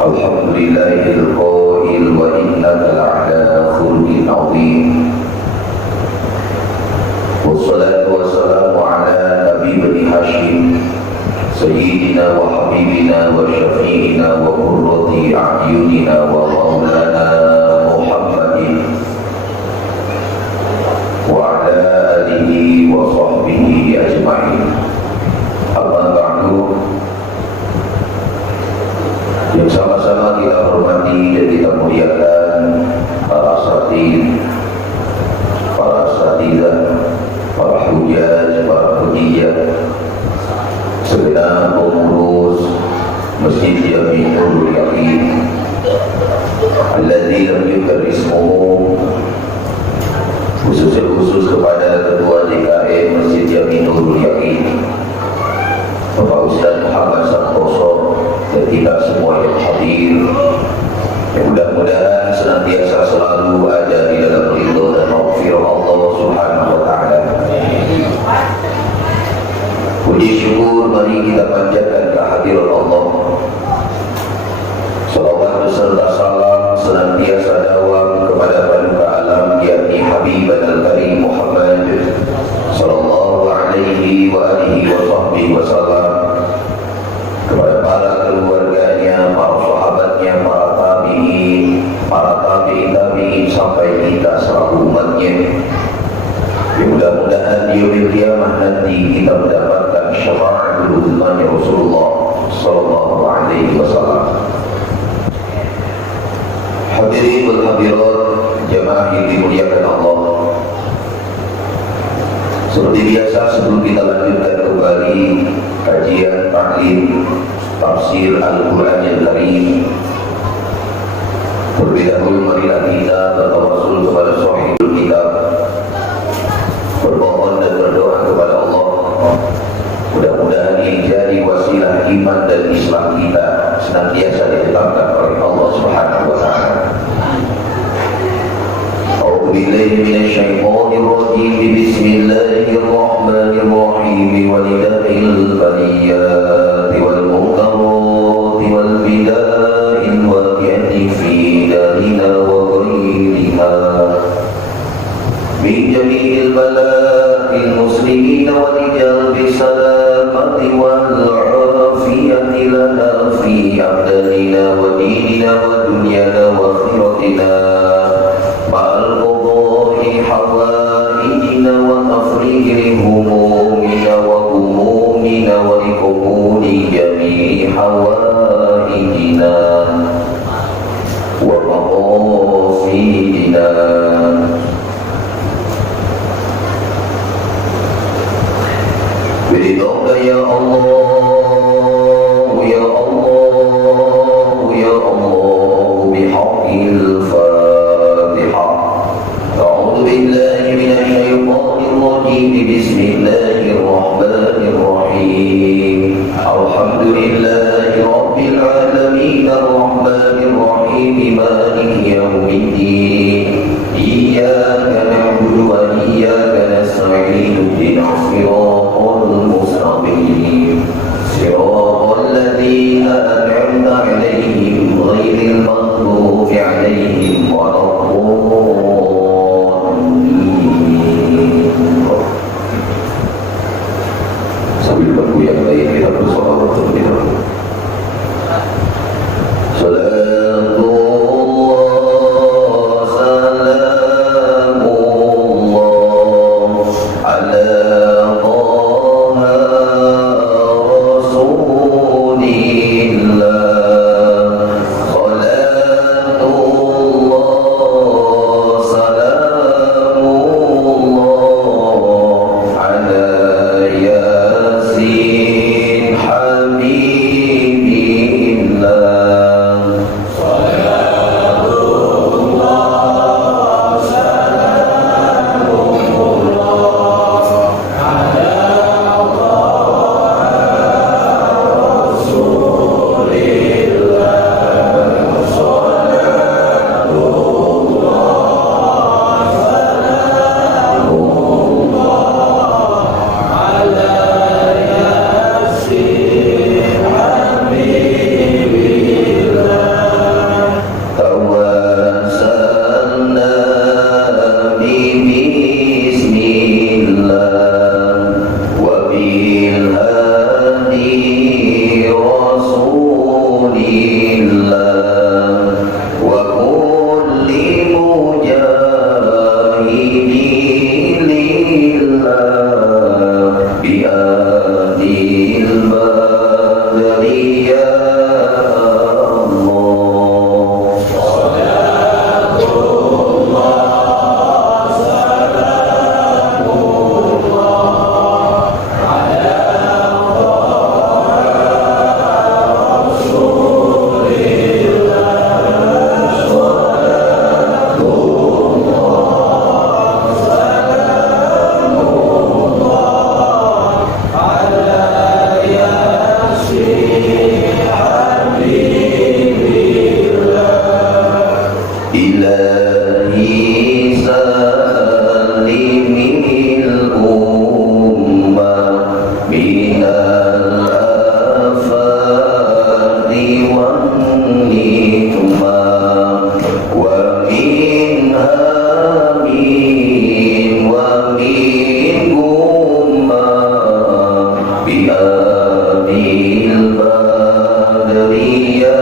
الحمد لله القائل وإنك لعلى خلق عظيم والصلاة والسلام على نبي بني هاشم سيدنا وحبيبنا وشفيعنا وقرة أعيننا ومولانا محمد وعلى آله وصحبه أجمعين. أما بعد, yang sama-sama kita hormati dan kita muliakan para asatidz, para asatidzah, para hujjaj, para hujjiyah, segenap pengurus Masjid Jami'ul Yaqin alladzi lam yukarrismuhu, khusus kepada Ketua DKM Masjid Jami'ul Yaqin Bapak Ustaz Muhammad Santoso dan kita semua yang hadir, yang mudah-mudahan senantiasa selalu ada di dalam ridho dan maghfirah Allah Subhanahu wa taala. Puji syukur mari kita panjatkan kehadiran Allah. Salawat beserta salam senantiasa dawam kepada paduka alam yakni Habibana al-Karim Muhammad sallallahu alaihi wa alihi wa sahbihi wasallam, kepada para keluarganya, para sahabatnya, para tabi'in, para tabi'in sampai kita selalu umatnya. Mudah-mudahan di yaumil qiyamah nanti kita mendapatkan syafa'atul uzma Rasulullah sallallahu alaihi wasallam. Hadirin wal hadirat, jamaah yang dimuliakan Allah. Seperti biasa, sebelum kita lanjutkan kembali kajian taklim tafsir Al-Quran yang Karim, terlebih dahulu marilah kita bertawassul kepada sahibul kitab, bermohon dan berdoa kepada Allah. Mudah-mudahan ini jadi wasilah iman dan Islam kita senantiasa ditetapkan oleh Allah Subhanahu wa taala. A'udzu billahi minasyaitonir rajim. Bismillahirrahmanirrahim. Walidayil baliyati wal munkarati wal bida'il waqi'ati fi darina wa ghairiha min jami'il bala'il muslimin wa lijalbi salamati wal afiyati lana fi abdanina wa dinina wa dunyana wa akhiratina ma'al qada'i hawaijina wa tafriji humumina wa humumina wa liqubuli jami'i hawaijina wa maqasidina. Biridhoka ya Allah, ya Allah, ya Allah, bihaqqil Fatihah. A'udzu billahi minasyaitonir rajim. Bismillahirrahmanirrahim. Alhamdulillahi rabbil alamin, arrahmanir rahim, maliki yaumiddin. Iyyaka na'budu wa iyyaka nasta'in. Ihdinas siratal mustaqim. Siratal ladzina an'amta 'alaihim ghairil maghdubi 'alaihim waladdallin. Sambil lagu yang lain kita bersolawat terlebih dahulu. Salamullah إلهي سلم الأمة من الآفات والنقمة ومن هم ومن غمة بأبي البدر يا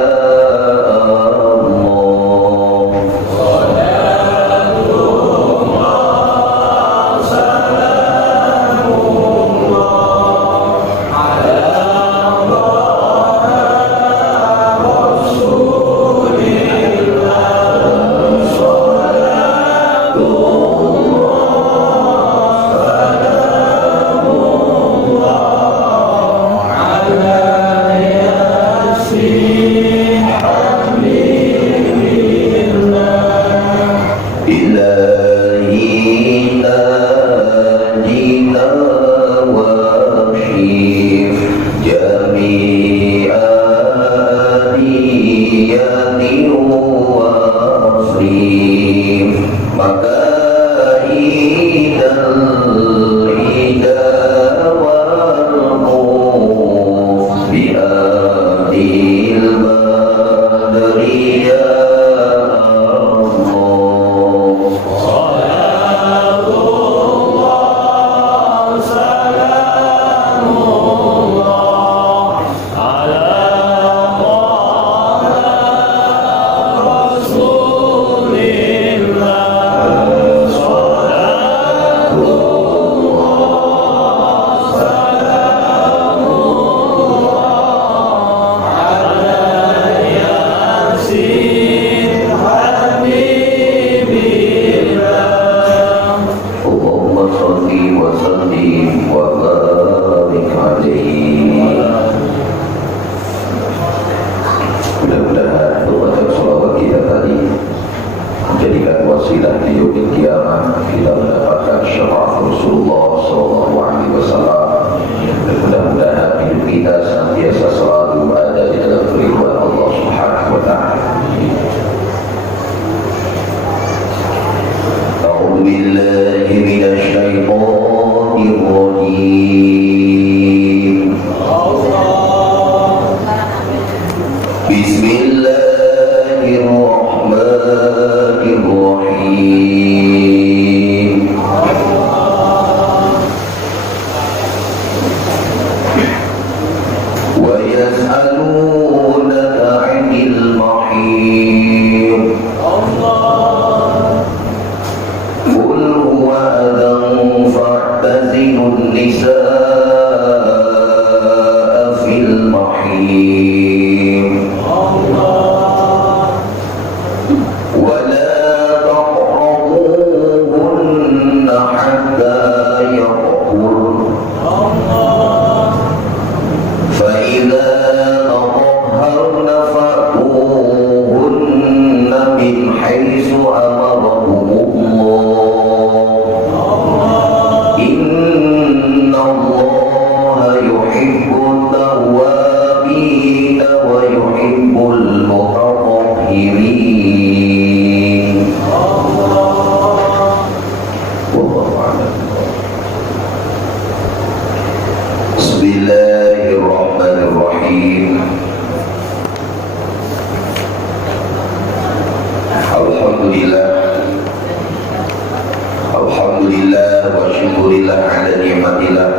Alhamdulillah wa syukurillah ala ni'matillah.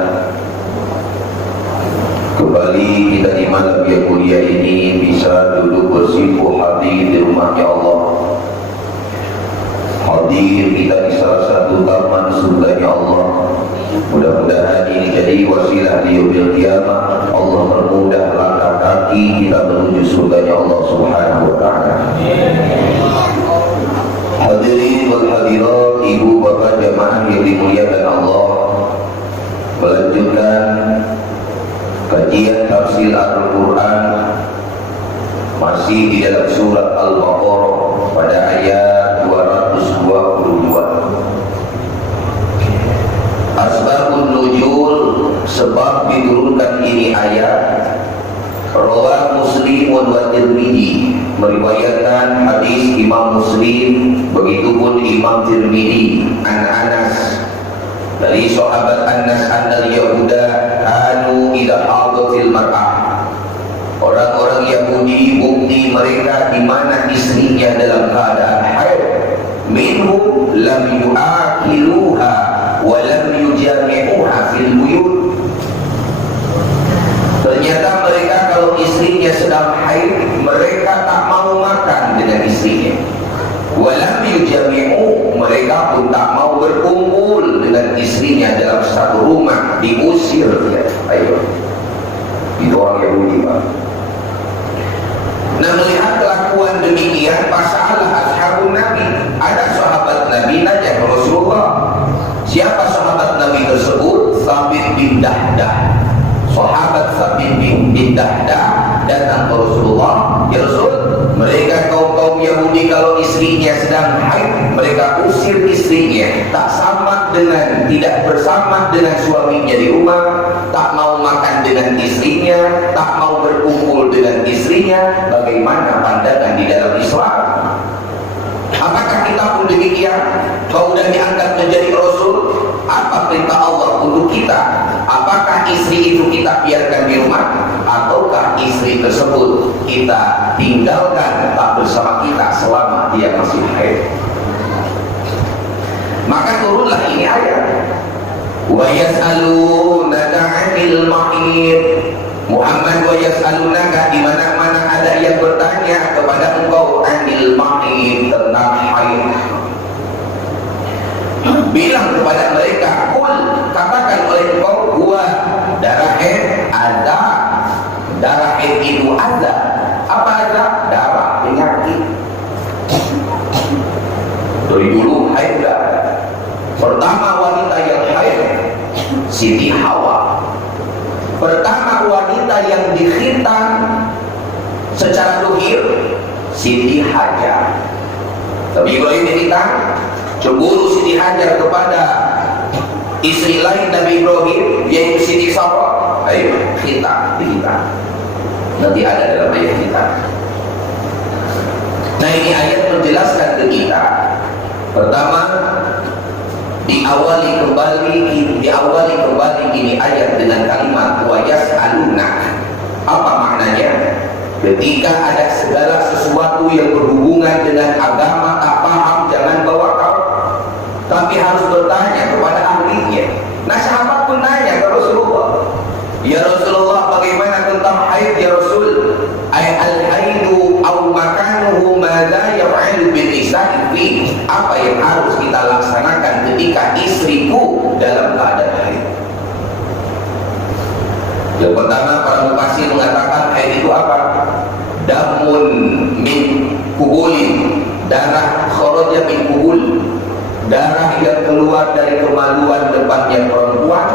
Kembali kita di malam yang mulia ini bisa duduk bersimpuh hadir di rumahnya Allah. Hadir kita di salah satu taman surganya Allah. Mudah-mudahan ini jadi wasilah di yaumil qiyamah. Allah mempermudah langkah kaki kita menuju surganya Allah Subhanahu wa taala. Hadirin wal hadirat, ibu bapak jamaah yang dimuliakan Allah, melanjutkan kajian tafsir Al-Quran masih di dalam surat Al-Baqarah pada ayat 222. Asbabun nuzul, sebab diturunkan ini ayat. Rawah Muslim wa Tirmidzi, meriwayatkan hadis Imam Muslim Begitupun Imam Tirmidzi an Anas dari sahabat Anas annal Yahuda kanu idza hadatil mar'ah. Orang-orang Yahudi bukti mereka di mana istrinya dalam keadaan haid. Minhum lam yu'akiluha wa lam yujami'uha fil buyut. Ternyata mereka kalau istrinya sedang haid, mereka tak mau makan dengan istrinya. Walam yujami'u, mereka pun tak mau berkumpul dengan istrinya dalam satu rumah, diusir dia. Ayo, itu orang Yahudi, Pak. Nah, melihat kelakuan demikian, pasalah ashabun Nabi. Ada sahabat Nabi nanya Rasulullah. Siapa sahabat Nabi tersebut? Thabit bin Dahdah. Sahabat Thabit bin Dahdah datang ke Rasulullah. Ya Rasul, mereka kaum Yahudi kalau istrinya sedang haid, mereka usir istrinya, tak sama dengan, tidak bersama dengan suaminya di rumah, tak mau makan dengan istrinya, tak mau berkumpul dengan istrinya. Bagaimana pandangan di dalam Islam? Apakah kita pun demikian? Kau sudah diangkat menjadi Rasul, apa perintah Allah untuk kita? Apakah istri itu kita biarkan di rumah, ataukah istri tersebut kita tinggalkan tak bersama kita selama dia masih haid? Maka turunlah ini ayat. Wa yas'alunaka 'anil mahid. Muhammad, wa yas'alunaka, di mana-mana ada yang bertanya kepada engkau 'anil mahid, tentang haid. Bilang kepada mereka, kul, katakan oleh engkau, gua darah haid ada. Darah haid itu ada. Apa ada? Darah penyakit. Dari dulu haid sudah ada. Pertama wanita yang haid Siti Hawa. Pertama wanita yang dikhitan secara dohir Siti Hajar. Tapi Ibrahim dikhitan, cemburu Siti Hajar kepada istri lain Nabi Ibrahim, yaitu Siti Safra. Ayo, kita dikhitan. Nanti ada dalam ayat kita. Nah, ini ayat menjelaskan ke kita. Pertama, diawali kembali ini ayat dengan kalimat wa yas'aluna. Apa maknanya? Ketika ada segala sesuatu yang berhubungan dengan agama tak paham, jangan bawa kau, tapi harus bertanya kepada ahlinya. Nah, sahabat pun nanya ke Rasulullah, ya Rasulullah, bagaimana tentang haid ya Rasul? Al-haidu aw makanuhu madza yaf'alu bil nisa'i fi. Apa yang harus kita laksanakan ketika istriku dalam keadaan haid? Yang pertama, para mufasir mengatakan haid itu apa? Damun min kubulin, darah kharaja min kubul, darah yang keluar dari kemaluan depannya perempuan,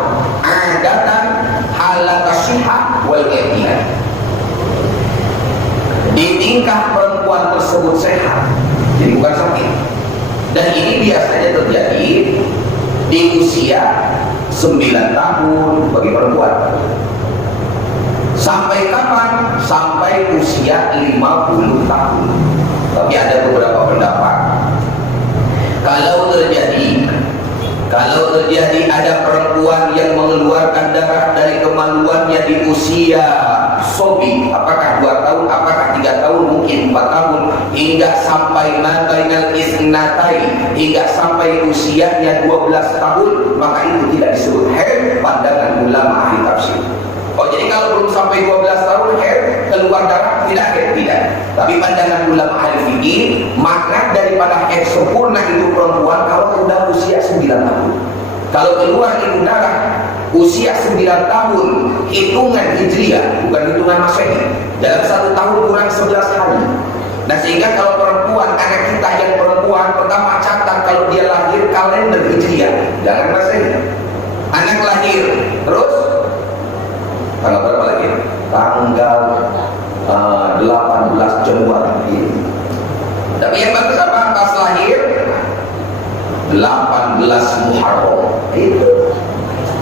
adatan halat tasihah wal ihtiyat. Di tingkah perempuan tersebut sehat, jadi bukan sakit. Dan ini biasanya terjadi di usia 9 tahun bagi perempuan. Sampai kapan? Sampai usia 50 tahun. Tapi ada beberapa pendapat. Kalau terjadi ada perempuan yang mengeluarkan darah dari kemaluannya di usia sobi, apakah 2 tahun, apakah 3 tahun, mungkin 4 tahun, hingga sampai matainal isnatai, hingga sampai usianya 12 tahun, maka itu tidak disebut haid pandangan ulama ahli tafsir. Oh, jadi kalau belum sampai 12 tahun haid keluar darah tidak haid, tidak. Tapi pandangan ulama ahli fikih, makna daripada haid sempurna itu perempuan kalau sudah usia 9 tahun. Kalau keluar itu darah usia 9 tahun, hitungan hijriah, bukan hitungan masehi, dalam 1 tahun kurang 11 hari. Nah, sehingga kalau perempuan, anak kita yang perempuan, pertama catat kalau dia lahir kalender hijriah, jangan masehi. Anak lahir, terus tanggal berapa lagi? Tanggal 18 Januari. Tapi yang bagus apa? Pas lahir 18 Muharram. Itu.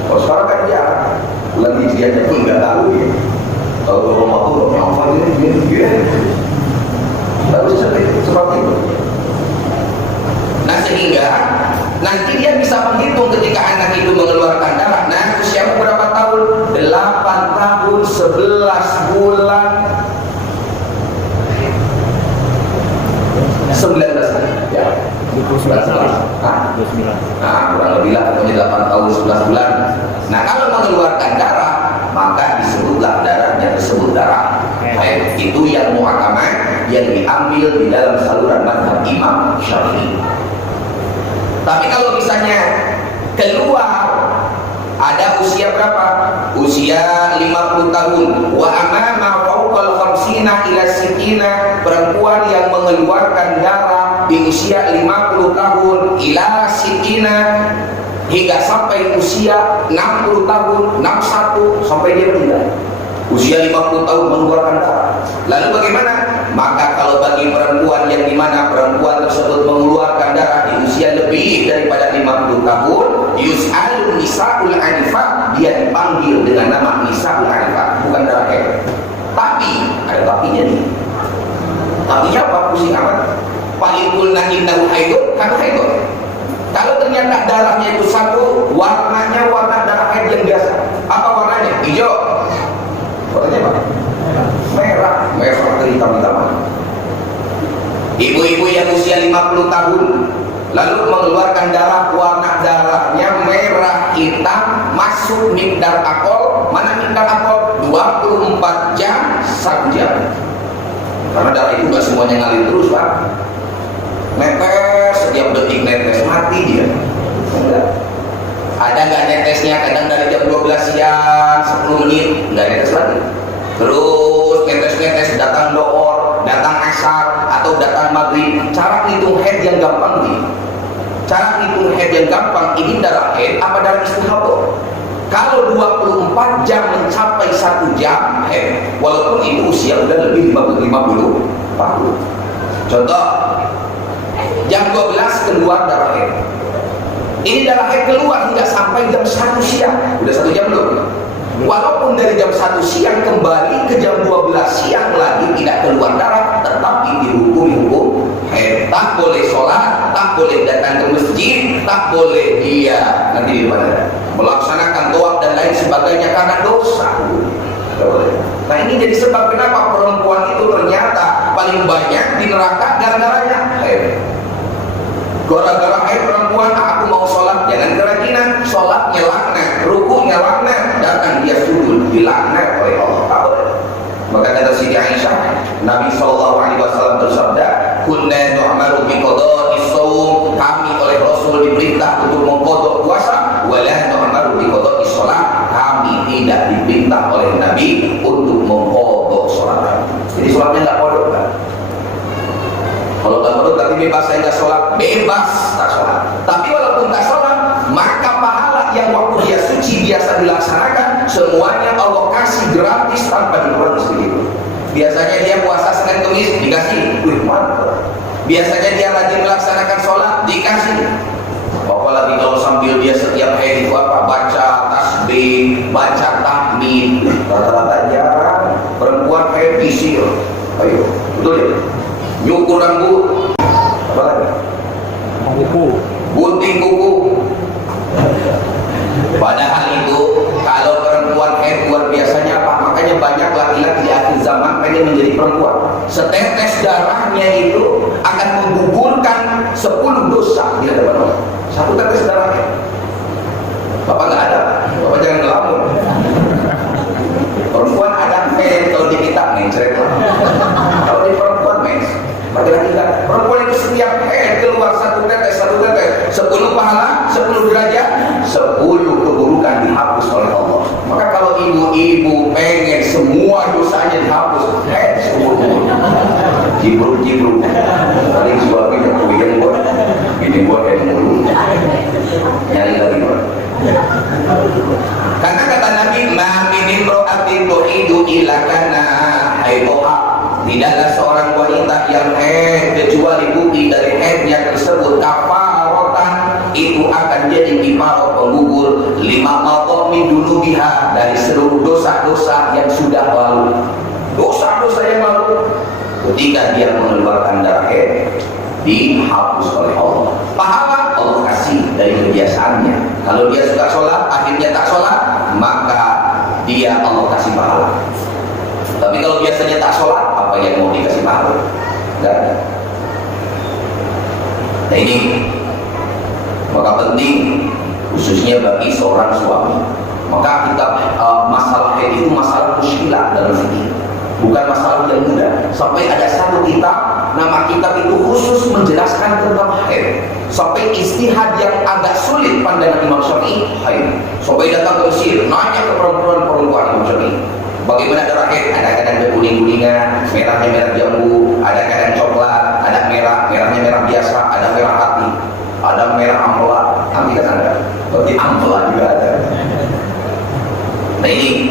Kalau sekarang kan ya, bulan hijriahnya pun nggak tahu ya. Kalau Ramadan, apa ini? Harus seperti itu. sehingga nanti dia bisa menghitung ketika anak itu mengeluarkan darah. Nah, usiamu berapa tahun? 8 tahun 11 bulan 19 hari. Ya. 19. Nah, kurang lebih lah 8 tahun 11 bulan. Nah, kalau mengeluarkan darah, maka disebutlah darahnya tersebut darah haid. Itu yang muhkamah yang diambil di dalam saluran mazhab Imam Syafi'i. Tapi kalau misalnya keluar ada usia berapa? Usia 50 tahun. Wa amama fawqal khamsina ila sittina, perempuan yang mengeluarkan darah di usia 50 tahun ila sittina, hingga sampai usia 60 tahun, 61 sampai dia meninggal. Usia 50 tahun mengeluarkan darah. Lalu bagaimana? Maka kalau bagi perempuan yang dimana perempuan tersebut mengeluarkan darah di usia lebih daripada 50 tahun, yus'alun nisa'ul anifah, dia dipanggil dengan nama nisa'ul anifah, bukan darah haid. Tapi, ada tapinya nih. Tapinya apa? Pusing amat. Paling kulna innahu haidun, kan haidun. Kalau ternyata darahnya itu satu, warnanya warna darah haid yang biasa. Apa warnanya? Hijau. Warnanya apa? Merah atau hitam-hitaman. Ibu-ibu yang usia 50 tahun lalu mengeluarkan darah, warna darahnya merah hitam, masuk mikdar alkohol. Mana mikdar alkohol? 24 jam 1 jam. Karena darah itu gak semuanya ngalir terus, Pak. Netes, setiap detik netes, mati dia. Enggak. Ada nggak netesnya? Kadang dari jam 12 siang 10 menit nggak netes lagi. Terus netes-netes, datang dohor, datang asar, atau datang maghrib. Cara hitung haid yang gampang nih. Cara hitung haid yang gampang, ini darah haid apa darah istihadah? Kalau 24 jam mencapai 1 jam haid, walaupun itu usia udah lebih 50 tahun. Contoh, jam 12 keluar darah haid. Ini darah haid keluar hingga sampai jam 1 siang. Udah 1 jam belum? Walaupun dari jam 1 siang kembali ke jam 12 siang lagi tidak keluar darah, tetapi dihukumi hukum haid. Tak boleh sholat, tak boleh datang ke masjid, tak boleh dia nanti di mana melaksanakan tawaf dan lain sebagainya karena dosa. Tidak boleh. Nah, ini jadi sebab kenapa perempuan itu ternyata paling banyak di neraka gara-garanya haid. Gara-gara haid perempuan, aku mau sholat, jangan kerajinan, sholatnya laknat, rukunya laknat, datang dia sujud, dilaknat oleh Allah. Maka kata Siti Aisyah, Nabi SAW bersabda, kunna nu'maru biqada'is shaum, kami oleh Rasul diperintah untuk mengqada puasa, wala nu'maru biqada'is shalat, kami tidak diperintah oleh Nabi untuk mengqada salat. Jadi salatnya enggak qada, kan? Kalau tak perlu tapi bebas saya nggak sholat, bebas tak sholat. Tapi walaupun tak sholat, maka pahala yang waktu dia suci biasa dilaksanakan, semuanya Allah kasih gratis tanpa dikurangi sedikit. Biasanya dia puasa Senin Kamis dikasih, mantap. Biasanya dia rajin melaksanakan sholat dikasih. Apalagi kalau sambil dia setiap hari itu apa? Baca tasbih, baca tahmid. Rata-rata jarang perempuan kayak bisil. Ayo, betul ya? Nyukur rambut, apa lagi? Kuku, gunting kuku. Padahal itu kalau perempuan haid luar biasanya apa? Makanya banyak laki-laki di akhir zaman pengen menjadi perempuan. Setetes darahnya itu akan menggugurkan 10 dosa di hadapan Allah. 1 tetes darahnya. Bapak nggak ada, Bapak jangan ngelamun. Perempuan ada men, kalau di kita mencret lah. Kalau di perempuan men. Laki-laki kan, perempuan itu setiap keluar 1 tetes, 10 pahala, 10 derajat, 10 keburukan dihapus oleh Allah. Maka kalau ibu-ibu pengen semua dosanya dihapus, semua jibruk, paling suaminya kebijan buat, ini buat mulu, nyari lagi buat. Karena kata Nabi, ma min imra'atin tu'idu illa kana haiduha. Tidaklah seorang wanita yang haid kecuali bukti dari haidnya tersebut kafaratan, itu akan jadi kifarah penggugur 5 maqami dunubiha, dari seluruh dosa-dosa yang sudah lalu. Dosa-dosa yang lalu ketika dia mengeluarkan darah haid. dihapus oleh Allah. Pahala Allah kasih dari kebiasaannya. Kalau dia suka sholat, akhirnya tak sholat, maka dia Allah kasih pahala. Tapi kalau biasanya tak sholat, apa yang mau dikasih pahala? Enggak. Nah ini maka penting khususnya bagi seorang suami. Maka kita masalah haid itu masalah muskilah dalam fikih, bukan masalah yang mudah. Sampai ada satu kitab, nama kitab itu khusus menjelaskan tentang haid. Sampai istihad yang agak sulit pandangan Imam Syafi'i haid. Sampai datang ke Mesir, nanya ke perempuan Imam Syafi'i, bagaimana darah haid? Ada kadang berkuning-kuningan, merahnya merah jambu, ada kadang coklat, ada merahnya merah biasa, ada merah hati, ada merah ampela. Nanti kan ada, berarti ampela juga ada. Nah ini,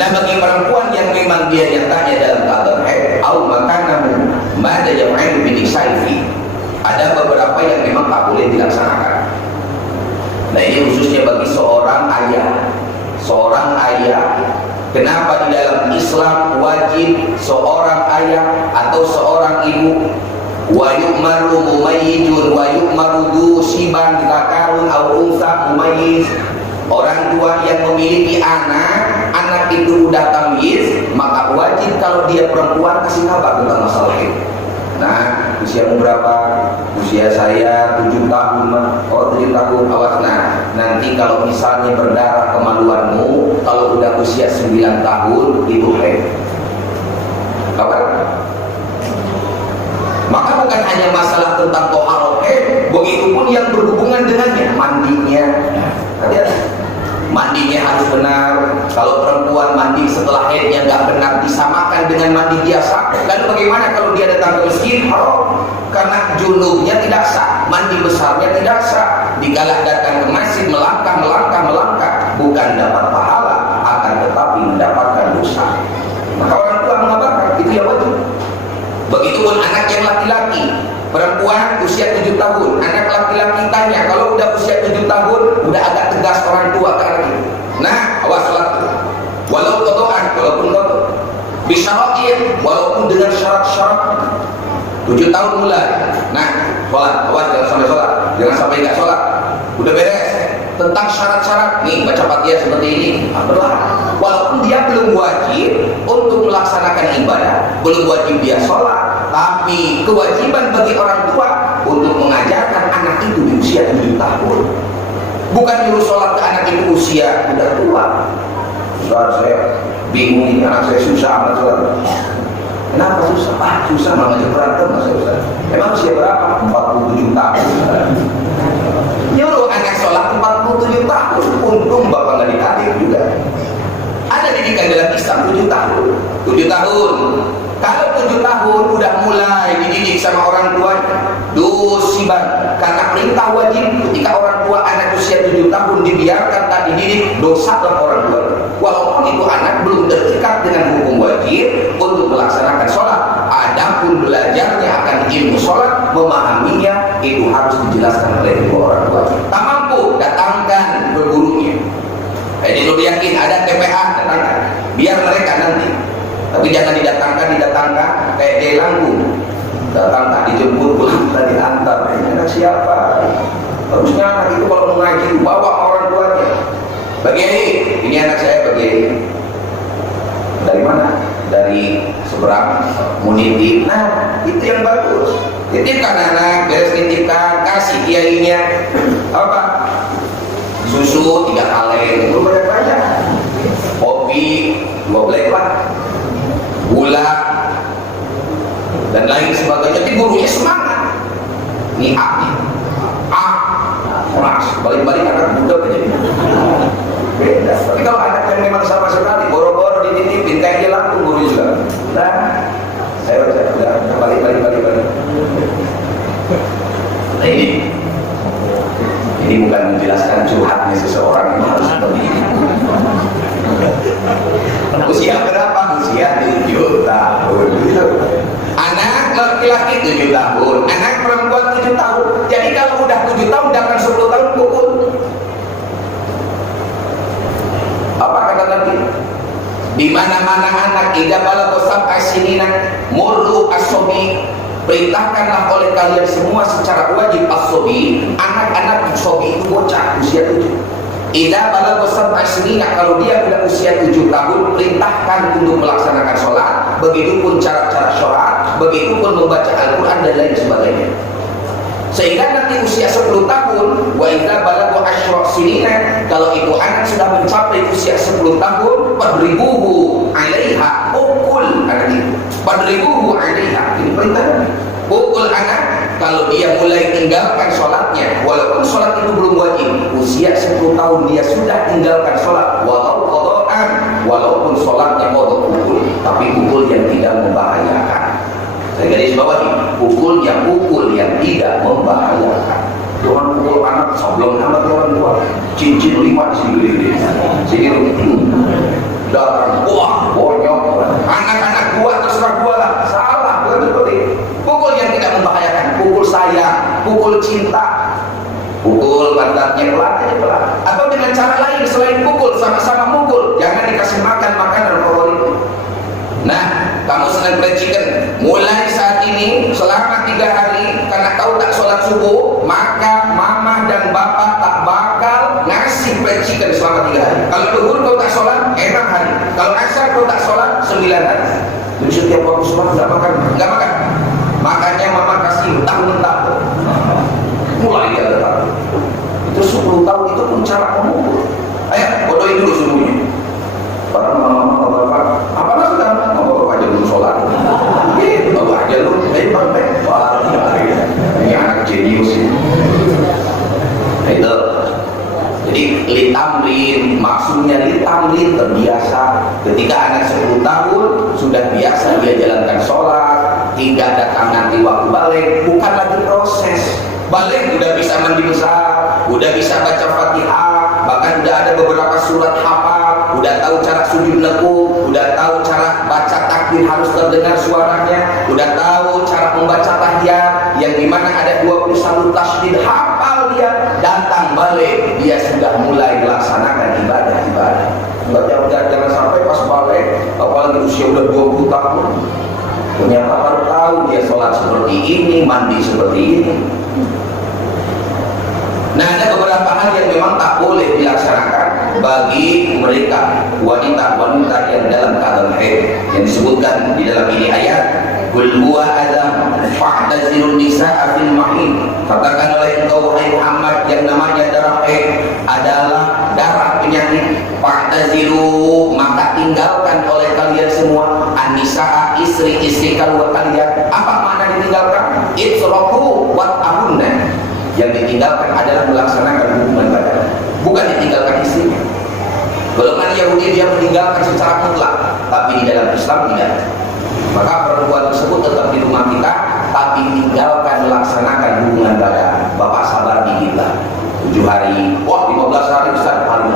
nah bagi perempuan yang memang dia nyatanya dalam keadaan haid, au makanahu mada yam'inu bin saifi, ada beberapa yang memang tak boleh dilaksanakan. Nah ini khususnya bagi seorang ayah. Seorang ayah, kenapa di dalam Islam wajib seorang ayah atau seorang ibu wa yu'maru mumayyizun wa yu'maru du siban dzakarun au unsa mumayyiz. Orang tua yang memiliki anak itu udah tamyiz, maka wajib kalau dia perempuan kasih kabar tentang masalah itu. Nah, usiamu berapa? Usia saya 7 tahun, oh 7 tahun, awas. Nah, nanti kalau misalnya berdarah kemaluanmu, kalau udah usia 9 tahun, itu haid. Kabar? Maka bukan hanya masalah tentang toharoh haid, begitupun yang berhubungan dengannya, mandinya. Hati-hati. Mandinya harus benar. Kalau perempuan mandi setelah haidnya nggak benar, disamakan dengan mandi biasa. Lalu bagaimana kalau dia datang ke masjid? Haram, karena junubnya tidak sah, mandi besarnya tidak sah. Dikala datang ke masjid melangkah, bukan dapat pahala, akan tetapi mendapatkan dosa. Maka orang tua mengabarkan itu yang wajib. Begitupun anak yang laki-laki, perempuan usia 7 tahun, anak laki-laki tanya, kalau udah usia 7 tahun, udah agak tegas orang tua kan lagi. Nah, awas sholat, walau kotokan, walaupun kotor, bisyaratin, walaupun dengan syarat-syarat. 7 tahun mulai, nah sholat, awas jangan sampai sholat, jangan sampai nggak sholat, udah beres. Tentang syarat-syarat, nih baca Fatihah seperti ini, berlaku. Walaupun dia belum wajib untuk melaksanakan ibadah, belum wajib dia sholat, tapi kewajiban bagi orang tua untuk mengajarkan anak itu di usia 7 tahun. Bukan nyuruh sholat ke anak itu usia udah tua. Saya bingung ini, anak saya susah amat sholat. Kenapa susah? Susah malah ngajak berantem mas Ustaz. Emang usia berapa? 47 tahun. Nyuruh anak sholat 47 tahun, untung bapak nggak ditarik juga. Ada didikan dalam Islam 7 tahun. 7 tahun. Kalau 7 tahun udah mulai dididik sama orang tuanya, dosiban, karena perintah wajib ketika orang tua anak usia 7 tahun dibiarkan tak dididik, dosa dari orang tua. Walaupun itu anak belum terikat dengan hukum wajib untuk melaksanakan sholat, adapun belajarnya akan ilmu sholat, memahaminya itu harus dijelaskan oleh kedua orang tua. Tak mampu, datangkan bergurunya. Jadi lu yakin ada TPA, datangkan, biar mereka nanti. Tapi jangan didatangkan kayak dia langgung. Datang tak dijemput, pulang tak diantar. Ini anak siapa? Harusnya anak itu kalau mengaji bawa orang tuanya. Bagi ini anak saya bagi. Dari mana? Dari seberang munitip. Nah, itu yang bagus. Titipkan anak, beres titipkan, kasih kiainya apa? Susu 3 kaleng, itu banyak. Kopi 2 black, gula dan lain sebagainya. Tapi gurunya semangat. Ini A-nya. Keras, balik-balik anak muda menjadi beda. Tapi kalau anak yang memang sama sekali boro-boro dititipin kayak dia langsung guru juga. Nah, saya udah balik. Nah ini bukan menjelaskan curhatnya seseorang yang harus seperti ini. Usia berapa? Usia 7 tahun. Anak laki-laki 7 tahun, anak perempuan 7 tahun. Jadi kalau udah 7 tahun, bahkan 10 tahun pukul. Apa kata Nabi? Di mana-mana anak idza balagha sab'a sinina murru as-sabi perintahkanlah oleh kalian semua secara wajib as-sobi, anak-anak sobi itu bocah usia 7. Idza balagha sab'a sinina, kalau dia sudah usia 7 tahun, perintahkan untuk melaksanakan sholat, begitupun cara-cara sholat, begitupun membaca Al-Quran dan lain sebagainya. Sehingga nanti usia 10 tahun, wa idza balagha asyra sinina, kalau itu anak sudah mencapai usia 10 tahun, fadribuhu 'alaiha, pukul anak itu. Fadribuhu 'alaiha, ini perintahnya. Pukul anak kalau dia mulai tinggalkan sholatnya, walaupun sholat itu belum wajib. Usia 10 tahun dia sudah tinggalkan sholat, walau qada'an, walaupun sholatnya qada, pukul, tapi pukul yang tidak membahayakan. Saya garis bawahi, pukul yang tidak membahayakan. Jangan pukul anak sablon amat orang tua, cincin 5 di sini, darah, wah, bonyok, anak-anak gua terserah gua lah, salah, bukan seperti. Pukul yang tidak membahayakan, pukul sayang, pukul cinta, pukul pantatnya pelan, atau dengan cara lain selain pukul, sama-sama mukul, jangan dikasih makan makanan favorit. Nah, kamu senang fried chicken, mulai saat ini selama 3 hari, karena kau tak sholat subuh, maka mama dan bapak tak bakal ngasih fried chicken selama 3 hari. Kalau duhur kau tak sholat, 6 hari. Kalau asar kau tak sholat, 9 hari. Jadi setiap waktu sholat nggak makan. Makanya mama kasih mentah-mentah. Mulai dia datang. Itu 10 tahun itu pun cara mengukur. Ayo, bodohin dulu subuhnya. Para mama bapak, apa maksudnya? Bapak aja belum sholat. Bapak aja lu, ini anak jenius ini. Itu. Jadi litamrin, maksudnya litamrin terbiasa. Ketika anak 10 tahun sudah biasa dia jalankan sholat, tidak datang nanti waktu balik, bukan lagi proses. Balik udah bisa mandi besar, udah bisa baca Fatihah, bahkan udah ada beberapa surat hafal, udah tahu cara sujud lekuk, udah tahu cara baca takbir harus terdengar suaranya, udah tahu cara membaca tahiyat yang dimana ada 21 tasydid, hafal dia, datang balik dia sudah mulai melaksanakan ibadah-ibadah. Jangan sampai pas balik, apalagi usia udah 20 tahun, ternyata baru tahu dia sholat seperti ini, mandi seperti ini. Nah, ada beberapa hal yang memang tak boleh dilaksanakan bagi mereka wanita-wanita yang dalam keadaan haid, yang disebutkan di dalam ini ayat, qul huwa adam fa'tazilun nisaa fil mahid. Katakan oleh engkau wahai Muhammad, yang namanya darah haid adalah darah penyakit. Fa'tazilu, maka tinggalkan oleh kalian semua an-nisaa, istri-istri kalian. Apa makna ditinggalkan? Itsraku wa ahunna. Yang ditinggalkan adalah melaksanakan hubungan badan, bukan ditinggalkan istrinya. Golongan Yahudi dia meninggalkan secara mutlak, tapi di dalam Islam tidak. Maka perempuan tersebut tetap di rumah kita, tapi tinggalkan melaksanakan hubungan badan. Bapak sabar dikit lah, 7 hari, wah 15 hari besar, paling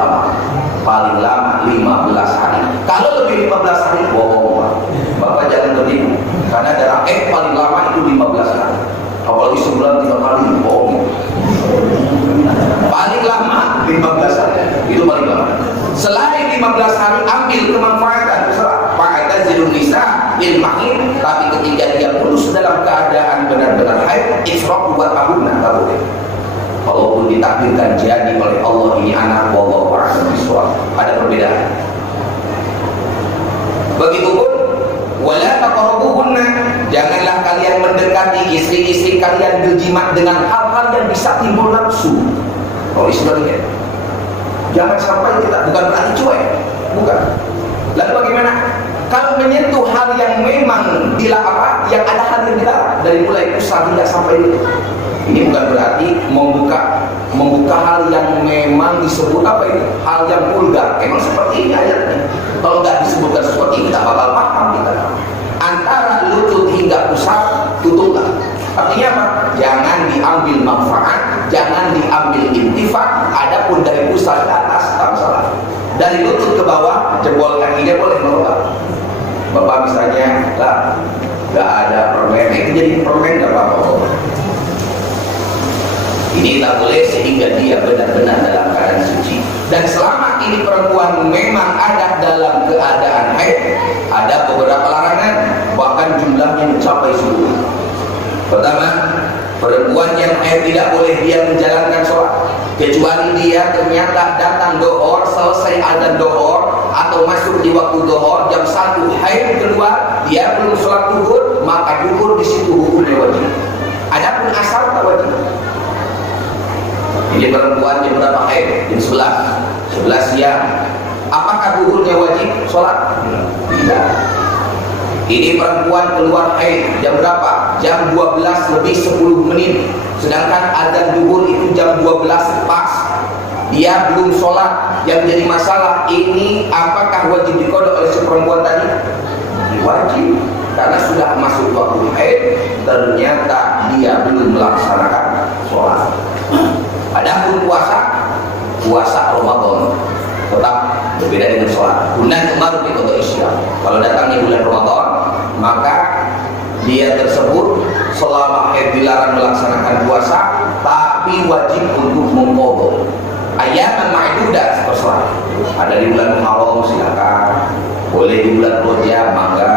lama 15 hari. Kalau lebih 15 hari, bohong. Bapak jangan tertipu, karena darah paling lama itu 15 hari. Apalagi sebulan 3 kali, bohong. Paling lama 15 hari, itu paling lama. Selain 15 hari, ambil kemanfaatan. Fa'tazilun nisa fil mahid, tapi ketika dia lulus dalam keadaan benar-benar haid, israf buat tahunna, tak boleh. Walaupun ditakdirkan jadi oleh Allah ini anak, wallahu a'lam bishawab, ada perbedaan. Begitupun wala taqrabuhunna, janganlah kalian mendekati istri-istri kalian berjimat dengan hal-hal yang bisa timbul nafsu. Kalau istilahnya, jangan sampai kita, bukan berarti cuek, bukan. Lalu bagaimana? Kalau menyentuh hal yang memang dilarang, yang ada hal yang dilarang, dari mulai pusat hingga sampai itu, ini bukan berarti membuka hal yang memang disebut apa ini? Hal yang vulgar. Emang seperti ini ayatnya. Kalau nggak disebutkan seperti ini, kita bakal paham kita. Antara lutut hingga pusat, tutuplah. Artinya apa? Jangan diambil manfaat, jangan diambil intifak. Adapun dari pusat ke atas, tak masalah. Dari lutut ke bawah, jempol kakinya boleh melompat. Bapak misalnya, lah, nggak ada permen, itu jadi permen nggak apa-apa. Ini tak boleh sehingga dia benar-benar dalam keadaan suci. Dan selama ini perempuan memang ada dalam keadaan haid, ada beberapa larangan, bahkan jumlahnya mencapai 10. Pertama, perempuan yang haid tidak boleh dia menjalankan sholat kecuali dia ternyata datang dohor, selesai azan dohor atau masuk di waktu dohor jam 1 haid keluar, dia belum sholat duhur, maka duhur di situ hukumnya wajib. Adapun asar tak wajib. Ini perempuan jam berapa haid? Jam 11 siang. Apakah duhurnya wajib sholat? Tidak. Ini perempuan keluar haid jam berapa? Jam 12 lebih 10 menit. Sedangkan azan duhur itu jam 12 pas. Dia belum sholat. Yang jadi masalah ini, apakah wajib diqadha oleh si perempuan tadi? Wajib. Karena sudah masuk waktu haid, ternyata dia belum melaksanakan sholat. Adapun puasa Ramadan tetap berbeda dengan sholat. Bulan kemarin itu Isya. Kalau datangnya bulan Ramadan, maka dia tersebut selama haid dilarang melaksanakan puasa, tapi wajib untuk mengqadha. Ayaman ma'dudat terserah. Ada di bulan Muharram silakan, boleh di bulan Rajab mangga,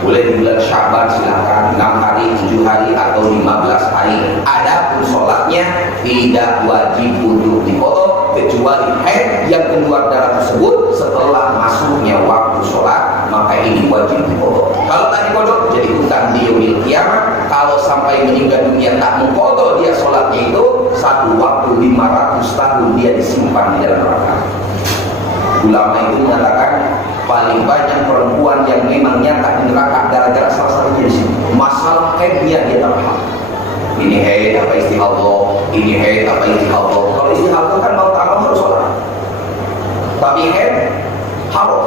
boleh di bulan Syaban silakan 6 hari, 7 hari atau 15 hari. Adapun sholatnya tidak wajib untuk diqadha kecuali haid yang keluar darah tersebut setelah masuknya waktu sholat, maka ini wajib diqadha. Kalau tak diqadha jadi hutang di yaumil qiyamah. Kalau sampai meninggal dunia tak mengqadha dia sholatnya itu, satu waktu 500 tahun dia disimpan di dalam neraka. Ulama itu mengatakan paling banyak perempuan yang memang nyata di neraka gara-gara salah satunya di sini. Masalah haidnya dia tak paham. Ini haid apa istihadhah, ini haid apa istihadhah. Kalau istihadhah kan mau tak mau harus sholat. Tapi haid haram.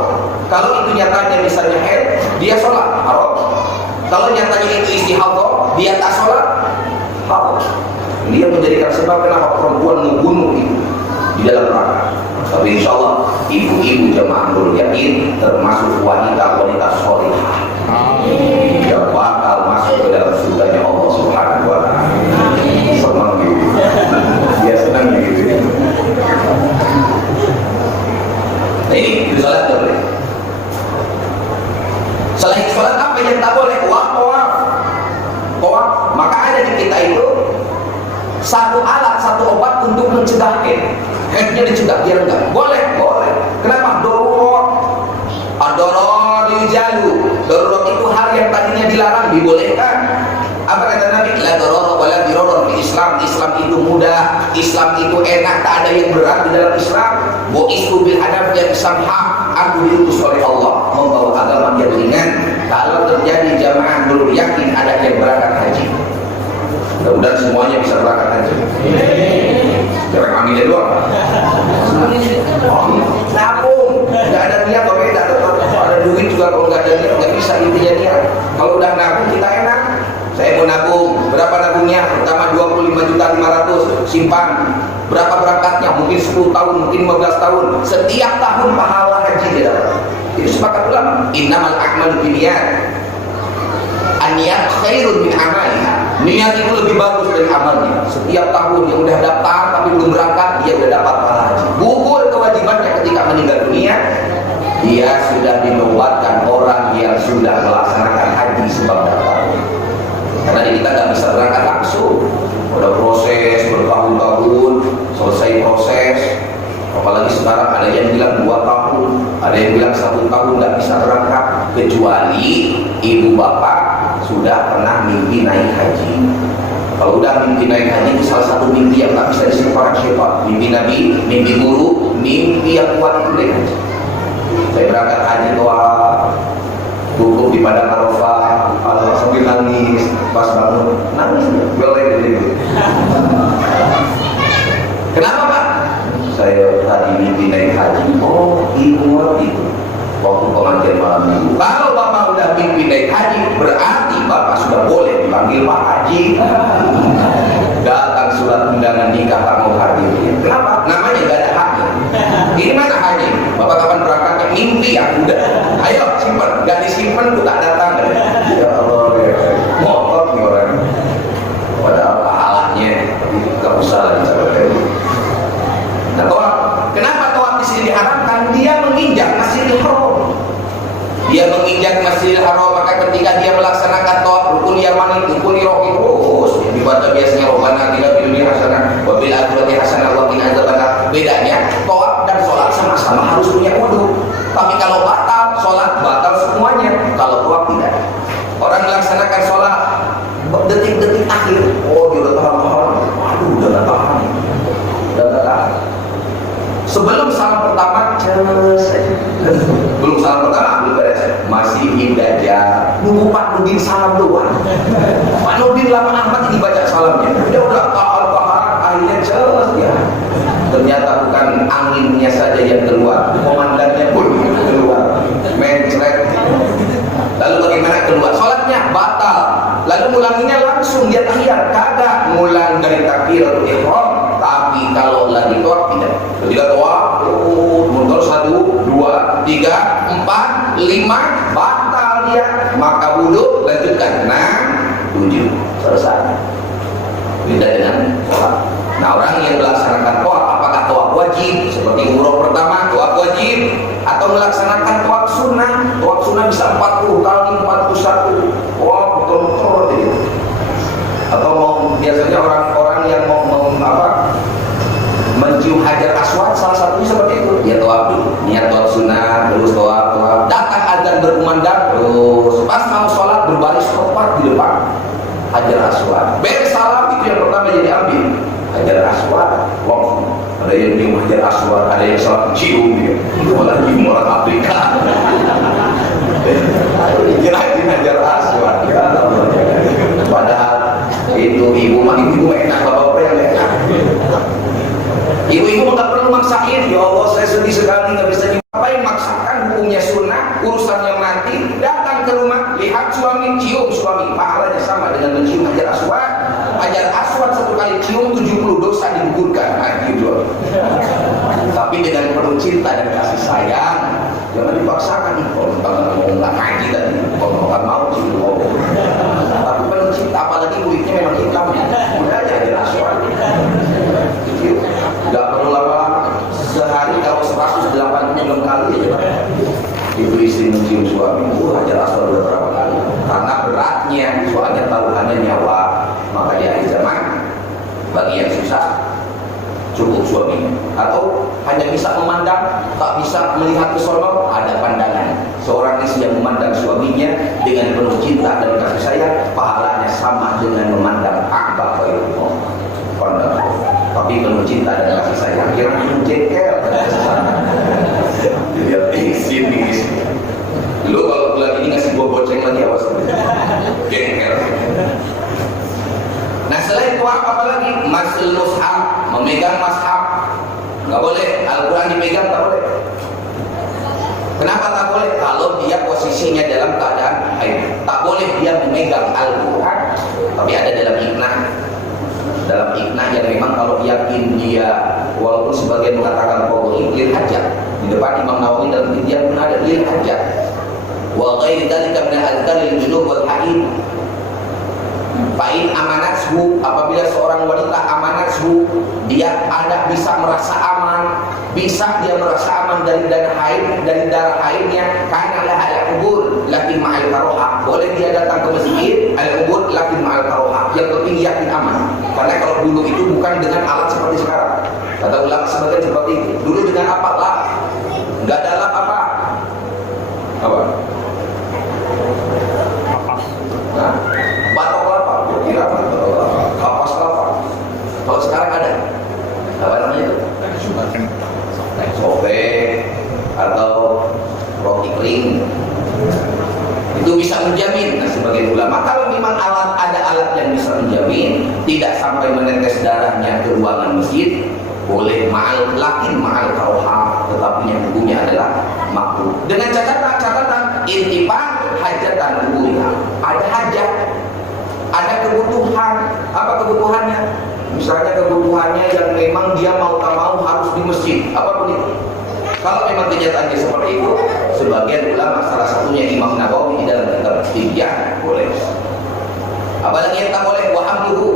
Kalau itu nyatanya misalnya haid, dia sholat haram. Kalau nyatanya itu istihadhah, dia tak sholat haram. Dia menjadikan sebab kenapa perempuan membunuh itu di dalam neraka. Tapi insya Allah ibu-ibu jemaah Nurul Yakin termasuk wanita-wanita sholihah yang bakal masuk ke dalam surganya Allah Subhanahu wa Ta'ala. Senang gitu. Dia senang gitu. Nah ini itu salat boleh. Selain salat apa yang tak boleh? Tawaf. Maka ada di kita itu satu alat, satu obat untuk mencegah haid. Haidnya dicegah biar enggak. Boleh. Kenapa? Darurat. Ad-darar yujalu. Darurat itu hal yang tadinya dilarang dibolehkan. Apa kata Nabi? La darar wa la dirar fi Islam. Islam itu mudah, Islam itu enak, tak ada yang berat di dalam Islam. Bu'istu bil hadaf yang samha. Aku diutus oleh Allah membawa agama yang ringan. Kalau terjadi jamaah Nurul Yakin ada yang berangkat haji, mudah-mudahan semuanya bisa berangkat haji. Jangan amin doang. Nabung, nggak ada niat, oke, nggak ada duit juga kalau nggak ada niat nggak bisa intinya niat. Kalau udah nabung kita enak. Saya mau nabung, berapa nabungnya? Pertama 25.500.000 simpan. Berapa berangkatnya? Mungkin 10 tahun, mungkin 15 tahun. Setiap tahun pahala haji dia dapat. Itu sepakat ulama. Innamal a'malu binniyat. An-niyat khairun min amaliha. Niat itu lebih bagus dari amalnya. Setiap tahun yang udah daftar tapi belum berangkat, dia udah dapat pahala haji. Gugur kewajibannya ketika meninggal dunia, dia sudah dinobatkan orang yang sudah melaksanakan haji sebab daftar. Karena kita nggak bisa berangkat langsung. Udah proses bertahun-tahun, selesai proses. Apalagi sekarang ada yang bilang 2 tahun, ada yang bilang 1 tahun nggak bisa berangkat, kecuali ibu bapak sudah pernah mimpi naik haji. Kalau udah mimpi naik haji itu salah satu mimpi yang nggak bisa diseparang siapa. Mimpi Nabi, mimpi guru, mimpi yang kuat itu naik haji. Saya berangkat haji wukuf di padang Arafah, sambil nangis, pas bangun nangis, boleh gitu. Kenapa Pak? Saya tadi mimpi naik haji. Oh, ibu itu waktu pengajian malam minggu. Kalau Bapak udah mimpi naik haji, berarti Bapak sudah boleh dipanggil Pak Haji. Datang surat undangan nikah tak mau hadir. Kenapa? Namanya gak ada haknya. Ini mana haji? Bapak kapan berangkatnya? Mimpi ya udah. Ayo simpan, gak disimpan aku tak datang. Ya Allah, motor nih orang. Padahal pahalanya gak usah lah dicapai. Nah, tawaf. Kenapa tawaf di sini diharamkan? Dia menginjak Masjidil Haram. Dia menginjak Masjidil Haram, maka ketika dia melaksanakan tawaf rukun yaman itu, rukun iroh itu, Bedanya tawaf dan sholat sama-sama harus punya wudu. Tapi kalau batal sholat, batal semuanya. Kalau tawaf tidak. Orang melaksanakan sholat detik-detik akhir, oh dia udah tahan, aduh udah gak tahan, sebelum salam pertama, belum salam pertama, belum beres, masih hidayah, nunggu Pak Nudin salam doang. Pak Nudin lama amat ini baca salamnya, dia udah tahan, akhirnya jelas ya. Ternyata bukan anginnya saja yang keluar, komandannya pun keluar, mencret. Lalu bagaimana keluar? Sholatnya batal. Lalu ngulanginya langsung dia tahiyat, kagak ngulang dari takbiratul ihram. Tapi kalau lagi tawaf tidak. Ketika tawaf, mundur 1, 2, 3, 4, 5, batal dia. Maka wudu lanjutkan 6, 7, selesai. Beda dengan tawaf. Nah, orang yang melaksanakan tawaf, apakah tawaf wajib seperti umroh pertama, tawaf wajib, atau melaksanakan tawaf sunnah? Tawaf sunnah bisa 40 kali, 41. Wah, betul-betul gitu. Atau mau biasanya orang-orang yang mau mencium hajar aswad, salah satunya seperti itu. Dia tawaf dulu, niat tawaf sunnah, terus tawaf, datang azan berkumandang, terus pas mau sholat berbaris tepat di depan hajar aswad. Beres salam, itu yang pertama jadi ambil hajar aswad. Wow, ada yang cium hajar aswad, ada yang salah cium dia. Malah cium orang Afrika. Kira-kira hajar aswad. Ya, padahal itu ibu enak, bapak-bapak yang enak. Ibu-ibu nggak perlu maksain. Ya Allah, saya sedih sekali nggak bisa diapain. Maksakan, hukumnya sunnah, urusannya mati. Datang ke rumah, lihat suami, cium suami, pahalanya sama dengan mencium hajar aswad. Hajar aswad 1 kali cium 70 dosa digugurkan. Nah, gitu. Tapi dengan penuh cinta dan kasih sayang, jangan dipaksakan. Kalau mau nggak ngaji tadi, kalau nggak mau cium. Tapi penuh cinta, apalagi kulitnya memang hitam, udah aja hajar aswad. Gak perlu lama-lama, sehari kalau 186 kali aja. Itu istri mencium suami, hajar aswad udah berapa kali? Karena beratnya, soalnya taruhannya nyawa. Maka di akhir zaman, bagi yang susah, cukup suaminya. Atau hanya bisa memandang, tak bisa melihat ke sono, ada pandangan. Seorang istri yang memandang suaminya dengan penuh cinta dan kasih sayang, pahalanya sama dengan memandang Ka'bah. Pandang, tapi penuh cinta dan kasih sayang. Kira jengkel. Lihat sini. Lu kalau bulan ini ngasih gua goceng lagi, awas. Jengkel. Nah, selain itu apa lagi? Masul mushaf, memegang mushaf. Nggak boleh. Al-Quran dipegang tak boleh. Kenapa tak boleh? Kalau dia posisinya dalam keadaan haid. Tak boleh dia memegang Al-Quran. Tapi ada dalam hikmah. Dalam hikmah yang memang kalau yakin dia, walaupun sebagian mengatakan qauli lil hajat. Di depan Imam Nawawi dalam Tibyan pun ada lil hajat. Wa ghairi dzalika min al-adhkar lil junub wal haid. Fa'in amanathu, apabila seorang wanita amanathu, dia ada bisa merasa aman, bisa dia merasa aman dari darah haidnya, karena laha al-ubur lakin ma'al karoha. Boleh dia datang ke masjid al-ubur lakin ma'al karoha, yang penting yakin aman. Karena kalau dulu itu bukan dengan alat seperti sekarang. Kata ulama sebagian seperti itu. Dulu dengan apa lah? Enggak ada alat apa? Nah, batok kelapa, kira kapas kelapa. Kalau sekarang ada apa namanya itu? Sobek atau roti kering. Itu bisa menjamin. Nah, sebagian ulama kalau memang ada alat yang bisa menjamin tidak sampai menetes darahnya ke ruangan masjid, boleh ma'al karoha, tetapi yang hukumnya adalah makruh. Dengan catatan intifak hajatan kubuliha. Ada hajat, ada kebutuhan. Apa kebutuhannya? Misalnya kebutuhannya yang memang dia mau tak mau harus di masjid, apapun itu. Kalau memang kenyataannya seperti itu, sebagian ulama, salah satunya Imam Nawawi dalam kitab Tibyan, boleh. Apalagi yang tak boleh? Wahamluhu.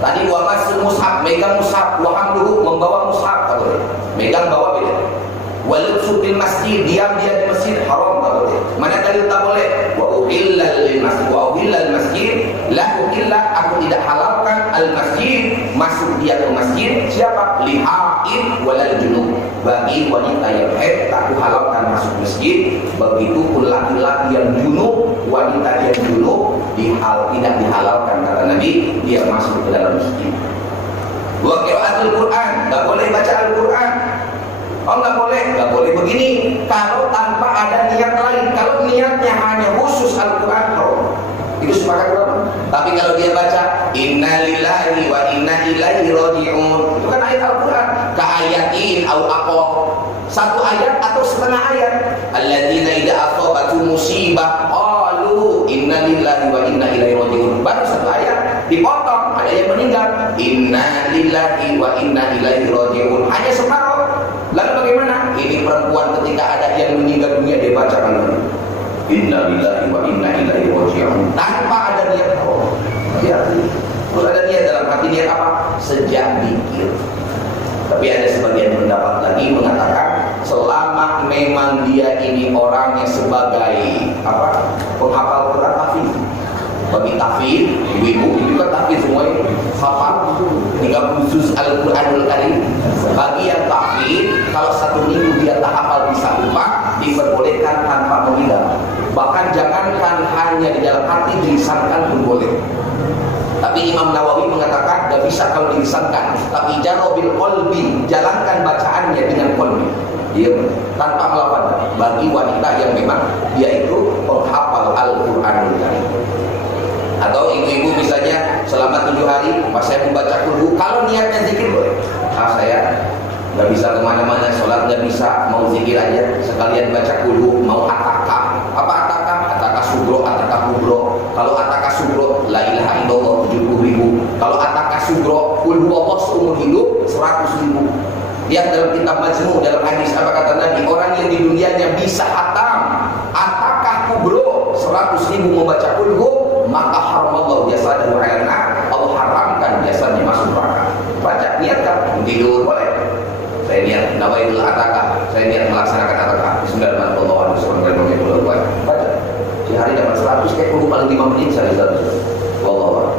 Tadi wamasul mushaf, megang mushaf. Wahamluhu, membawa mushaf, tak boleh. Megang bawa beda. Walubsu fil masjid, diam dia di masjid, haram, tak boleh. Mana dalil tak boleh? Wa uhilla lil masjid, wa uhilla al masjid, la uhilla, aku tidak halalkan al masjid, masuk dia ke masjid. Siapa? Liha, haid walal junub. Bagi wanita yang haid tak kuhalalkan masuk masjid. Begitu pun laki-laki yang junub, wanita yang junub tidak dihalalkan kata Nabi dia masuk ke dalam masjid. Wa qiraatul Quran, enggak boleh baca Al-Quran. Oh enggak boleh begini kalau tanpa ada niat lain. Kalau niatnya hanya khusus Al-Quran, itu sepakat ulama. Tapi kalau dia baca inna lillahi wa inna ilaihi raji'un, itu kan ayat Al-Quran, ka ayatin au aqo, satu ayat atau setengah ayat. Alladzina idza asabatu musibah qalu inna lillahi wa inna ilaihi raji'un, baru satu ayat dipotong, ada yang meninggal, inna lillahi wa inna ilaihi raji'un, hanya separuh. Lalu bagaimana? Ini perempuan ketika ada yang meninggal dunia dia bacakan inna lillahi wa inna ilaihi raji'un tanpa ada niat ya. Terus ada niat dalam hati, niat apa? Sejak pikir. Tapi ada sebagian pendapat lagi mengatakan selama memang dia ini orangnya sebagai penghafal Quran tahfiz. Bagi tahfiz, ibu-ibu itu kan tahfiz semuanya hafal 30 juz Al-Quranul Karim. Bagi yang tahfiz, kalau satu minggu dia tak hafal bisa lupa, diperbolehkan tanpa menghidap. Bahkan jangankan hanya di dalam hati, dilisankan pun boleh. Tapi Imam Nawawi mengatakan gak bisa kalau dilisankan, tapi jarobil qalbi, jalankan bacaannya dengan qalbi. Dia tanpa melawan. Bagi wanita yang memang dia itu penghafal Al-Quranul Karim. Atau ibu-ibu misalnya selama 7 hari pas saya membaca kulhu, kalau niatnya zikir boleh. Saya nggak bisa kemana-mana, sholat nggak bisa, mau zikir aja sekalian baca kulhu. Mau atakah, apa atakah? Atakah sugro, atakah kubro. Kalau atakah sugro, la ilaha illallah 70.000. Kalau atakah sugro, kulhu Allah seumur hidup 100.000. Lihat dalam kitab Majmu, dalam hadis apa kata Nabi, orang yang di dunianya bisa hatam atakah kubro 100.000 membaca kulhu, maka haramallahu jasadahu 'alan nar, Allah haramkan jasadnya masuk neraka. Baca, niatkan, tidur boleh. Saya niat nawaitul atakah, saya niat melaksanakan atakah. Bismillahirrahmanirrahim. Bismillahirrahmanirrahim. Baca. Sehari dapat 100 kayak kudu paling 5 menit sehari 100. Wallah.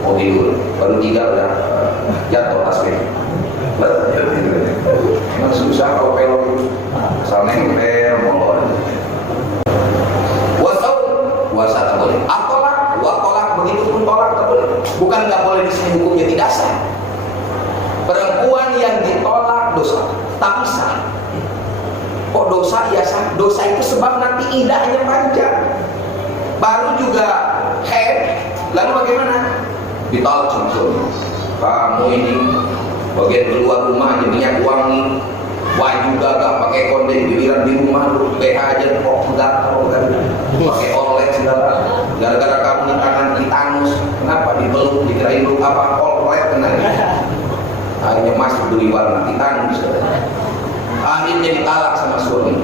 Mau tidur, baru 3 udah jatuh tasbih. Memang susah kalau pelor. Soalnya ngepel molor. Puasa tak boleh. Tolak begitu pun tolak tak boleh. Bukan tak boleh di sini hukumnya tidak sah. Perempuan yang ditolak dosa, tapi sah. Kok dosa? Ya sah. Dosa itu sebab nanti idahnya panjang. Baru juga haid, lalu bagaimana? Ditolak sama suami. Kamu ini bagian keluar rumah aja minyak wangi, wah juga gak pakai kondek, giliran di rumah lu PH aja kok enggak pakai oled segala. Gara-gara kamu di tangan ditanus, kenapa dipeluk, dikirain lu apa oled kena. Akhirnya masuk beli warna titanus. Akhirnya ditalak sama suami.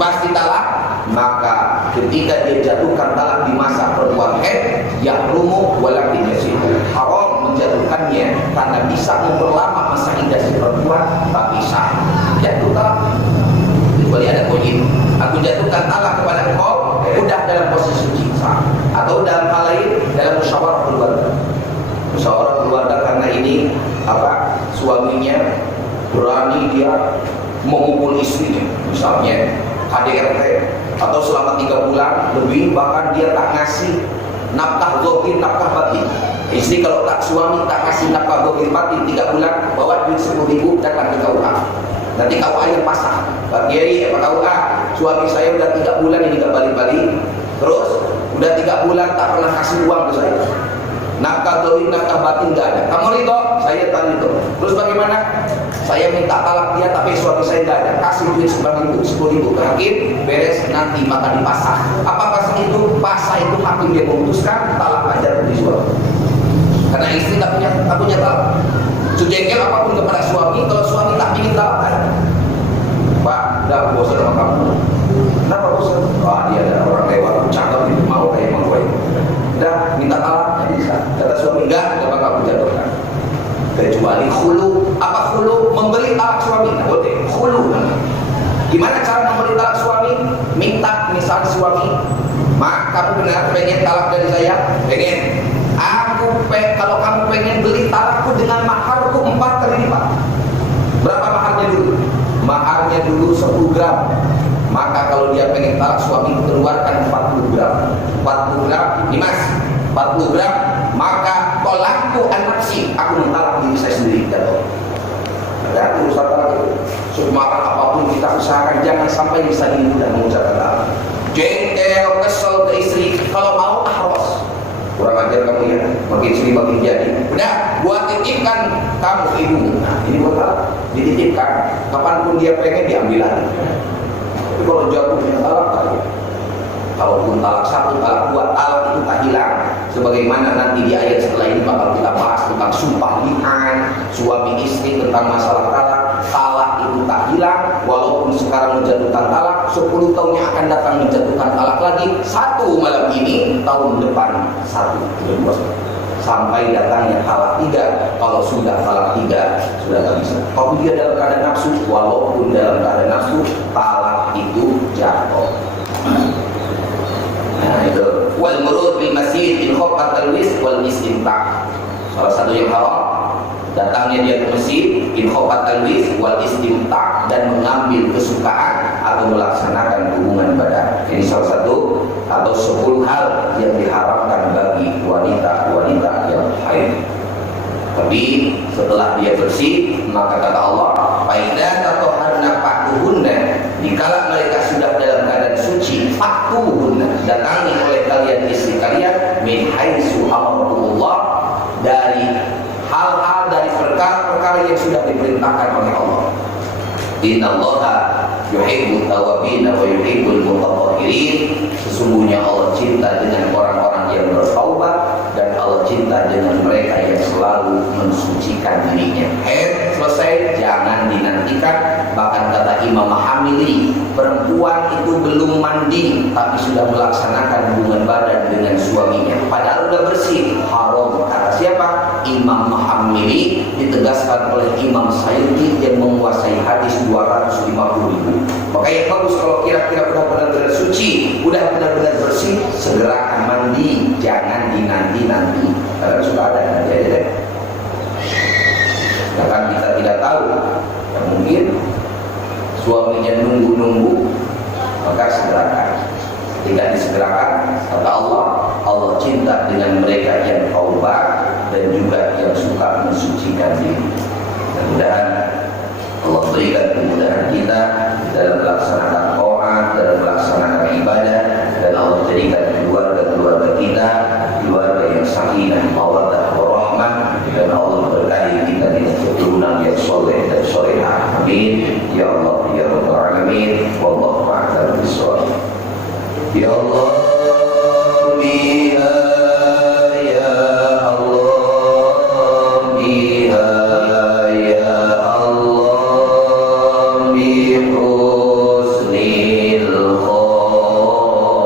Pas ditalak, maka ketika dia jatuhkan talak di masa perempuan haid, yahrumu walakin yasih, haram menjatuhkannya karena bisa memperlama masa iddah si perempuan, tapi sah jatuh talak. Kecuali ada poin, aku jatuhkan talak kepada engkau, udah dalam posisi suci sah. Atau dalam hal lain, dalam musyawarah keluarga. Musyawarah keluarga karena ini suaminya berani dia memukul istrinya, misalnya KDRT, atau selama 3 bulan lebih, bahkan dia tak ngasih nafkah zahir, nafkah batin. Istri kalau tak suami tak ngasih nafkah zahir batin 3 bulan, bawa duit 10.000 datang ke KUA. Nanti KUA yang pasang, Pak Kiai, Pak KUA, suami saya udah 3 bulan ini gak balik-balik, terus udah 3 bulan tak pernah kasih uang ke saya. Nafkah zahir, nafkah batin gak ada. Kamu ridho? Saya tak ridho. Terus bagaimana? Saya minta talak dia, tapi suami saya gak ada. Kasih duit 10.000 ke hakim, beres, nanti maka dipasah. Apa pasah itu? Pasah itu hakim dia memutuskan, talak aja di suami. Karena istri tak punya talak. Sejengkel apapun kepada suami, kalau suami tak ingin talak kan? Pak, udah bosan sama kamu. Kenapa bosan? Wah, dia ada orang lewat, cakep itu, mau kayak emang gue. Udah minta talak, bisa. Kata suami, enggak bakal aku jatuhkan. Kecuali khulu. Apa khulu? Memberi talak suami. Nah, boleh. Khulu. Gimana cara memberi talak suami? Minta misal suami, mak, kamu benar pengen talak dari saya? Pengen. Kalau kamu pengen beli talakku dengan maharku 4 kali lipat. Tolakku an-nafsi, aku mentalak diri saya sendiri. Ada urusan talak itu. Semarah apapun kita usahakan, jangan sampai bisa mudah mengucapkan talak. Jengkel, kesel ke istri, kalau mau harus. Kurang ajar kamu ya, makin sini makin jadi. Udah, gua titipkan kamu ibumu. Nah, ini buat talak. Dititipkan, kapanpun dia pengen diambil lagi. Tapi kalau jatuhnya talak tadi, kalaupun talak satu, talak dua, talak itu tak hilang. Sebagaimana nanti di ayat setelah ini bakal kita bahas tentang sumpah li'an, suami istri, tentang masalah talak. Talak itu tak hilang, walaupun sekarang menjatuhkan talak, 10 tahun yang akan datang menjatuhkan talak lagi. Satu malam ini, tahun depan satu, kedua, sampai datangnya talak 3. Kalau sudah talak 3, sudah tak bisa. Kalau dia dalam keadaan nafsu, walaupun dalam keadaan nafsu, talak itu jatuh. Nah itu wal murud bil masjid in khafat al-wis wal istimta'. Salah satu yang haram datangnya dia ke masjid in khafat al-wis wal istimta', dan mengambil kesukaan atau melaksanakan hubungan badan. Ini salah satu atau 10 hal yang diharamkan bagi wanita-wanita yang haid. Tapi setelah dia bersih, maka kata Allah, "Faidza tatahharna fa'tuhunna." Dikala mereka sudah dalam keadaan suci, fa'tuhunna, datangi oleh kalian istri kalian, min haitsu amarakumullah, dari hal-hal, dari perkara-perkara yang sudah diperintahkan oleh Allah. Innallaha yuhibbut tawwabin wa yuhibbul mutatahhirin. Sesungguhnya Allah cinta dengan orang-orang yang bertaubat, dan Allah cinta dengan mereka yang selalu mensucikan dirinya. Selesai, jangan dinantikan. Bahkan kata Imam Mahamili, perempuan itu belum mandi tapi sudah melaksanakan hubungan badan dengan suaminya, padahal sudah bersih, haram. Kata siapa? Imam Mahamili, ditegaskan oleh Imam Sayyidi yang menguasai hadis 250.000. Maka yang bagus kalau kira-kira benar-benar suci, udah benar-benar bersih, segerakan mandi, jangan dinanti-nanti. Karena sudah ada nanti aja deh. Sedangkan kita tidak tahu, ya mungkin suaminya nunggu-nunggu, maka segerakan. Tidak disegerakan, kata Allah, Allah cinta dengan mereka yang taubat dan juga yang suka mensucikan diri. Mudah-mudahan Allah berikan kemudahan kita dalam melaksanakan taat, dalam melaksanakan ibadah, dan Allah jadikan keluarga-keluarga kita keluarga yang sakinah, mawaddah, warahmah, dan Allah berkahi kita dengan keturunan yang soleh dan solehah. Amin ya Allah ya Rabbal alamin. Wallahu a'lam bishawab. Ya Allah biha ya Allah biha ya Allah bi husnil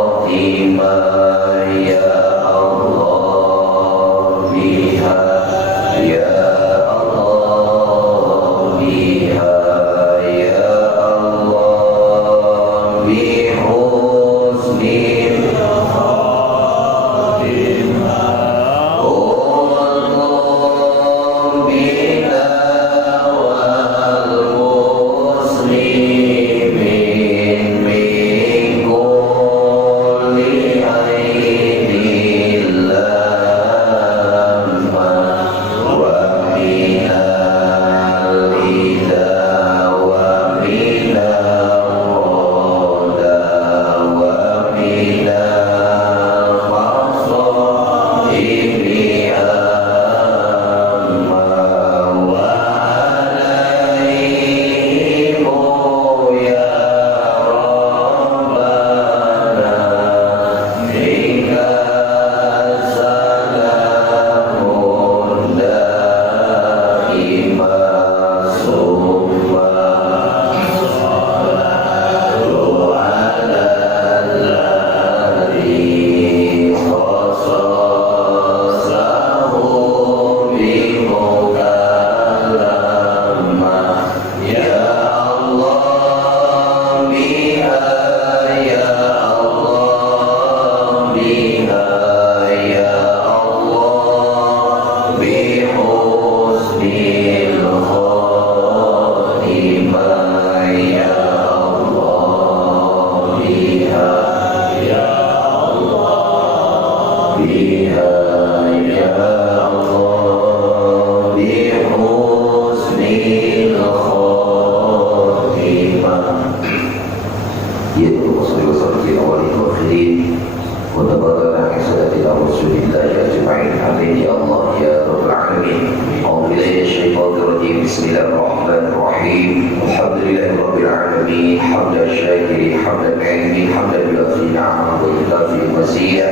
khatimah ya Allah biha ya Allah biha ya Allah bi husnil الرجيم بسم الله الرحمن الرحيم الحمد لله رب العالمين حمد الشاكر حمد العلم حمد الذي نعم ويكافئ مزيدا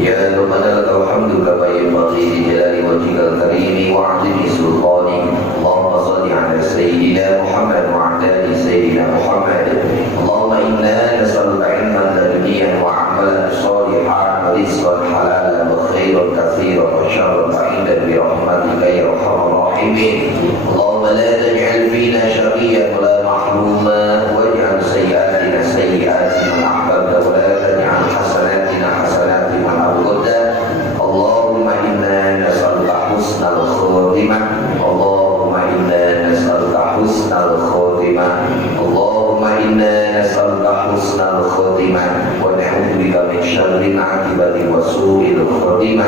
يا ربنا لك الحمد كما ينبغي لجلال وجهك الكريم وعظيم سلطانك اللهم صل على سيدنا محمد وعلى ال سيدنا محمد اللهم انا نسالك علما لدنيا وعملا صالحا ورزقا حلالا وخيرا كثيرا وشرا بعيدا برحمتك يا ارحم الراحمين اللهم لا تجعل فينا شقيا ولا محروما واجعل سيئاتنا سيئات من احببت ولا تجعل حسناتنا حسنات من ابغضت اللهم انا نسالك حسن الخاتمه اللهم انا نسالك حسن الخاتمه اللهم انا نسالك حسن الخاتمه ونعوذ بك من شر العاقبه وسوء الخاتمه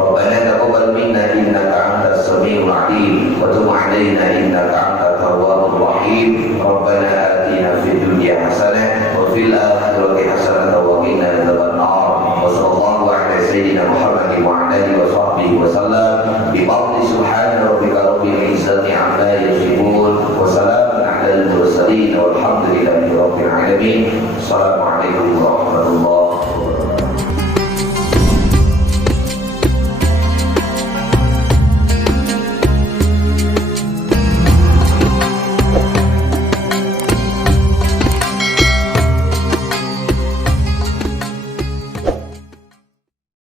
ربنا تقبل منا انك انت السميع العليم وتب علينا انك انت التواب الرحيم ربنا اتنا في الدنيا حسنه وفي الاخره حسنه وقنا عذاب النار وصلى الله على سيدنا محمد وعلى اله وصحبه وسلم بفضل سبحان ربك رب العزه عما يصفون وسلام على المرسلين والحمد لله رب العالمين السلام عليكم